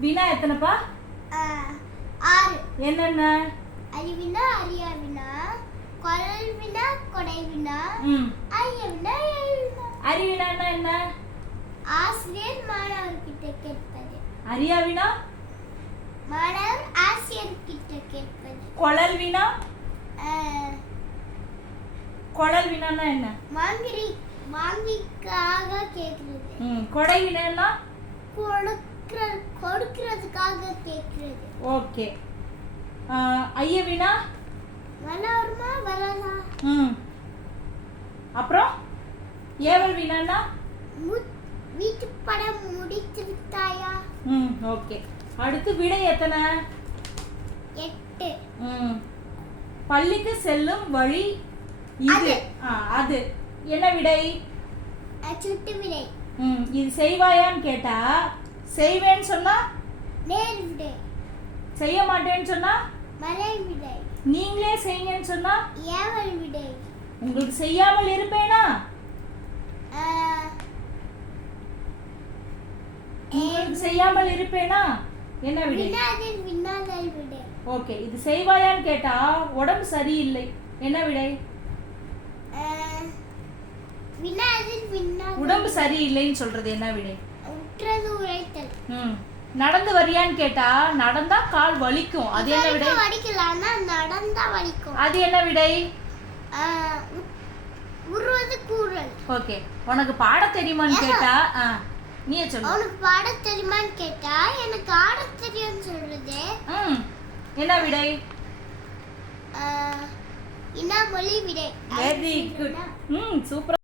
வினா எத்தனைப்பா? ஆறு. என்னென்ன? அறிவினா அறியாவினா வினா கொடை வினா ம். ஐயவினா எழுவினா அறிவினான்னா என்ன? ஆசிரியர் மாணவர்கிட்ட கேட்பது. அறியாவினா? மாணவர் ஆசிரியர்கிட்ட கேட்பது. குழல் வினா? ஆஹ், குழல் வினான்னா என்ன? வாங்கி வாங்கிக்காக கேட்கிறது. கொடை வினான்னா? கொடுக்கிற கொடுக்கிறதுக்காக கேட்கிறது ஓகே. ஐய வினா வளருமா வராதா ம். அப்புறம்? ஏவல் வினான்னா மு- வீட்டு படம் முடித்து விட்டாயா ம் ஓகே. அடுத்து விடை எத்தனை? எட்டு. ம். பள்ளிக்கு செல்லும் வழி இது. அது. என்ன விடை? சுட்டு விடை. ம் இது செய்வாயான்னு கேட்டா செய்வேன்னு சொன்னா? நேர் விடை செய்ய மாட்டேன்னு சொன்னா? மலை விடை நீங்களே செய்யுங்கன்னு சொன்னா? ஏவல் விடை உங்களுக்கு செய்யாமல் இருப்பேனா? உங்களுக்கு செய்யாமல் இருப்பேனா? என்ன விடை? ஓகே இது செய்வாயான்னு கேட்டா உடம்பு சரியில்லை. என்ன விடை? உடம்பு சரியில்லைன்னு சொல்றது என்ன விடை? உற்றது உழைத்தல். ம். நடந்து வரியான்னு கேட்டா நடந்தா கால் வலிக்கும். அது என்ன விடை? வலிக்கலாம்னா நடந்தா வலிக்கும். அது என்ன விடை? உருவது கூறல். ஓகே. உனக்கு பாட தெரியுமான்னு. கேட்டா நீயே சொல்லு. அவனுக்கு பாட தெரியுமான்னு கேட்டா எனக்கு ஆட தெரியும்னு சொல்றது ம். என்ன விடை? இனா மொழி விடை. வெரி குட் ம் சூப்பர்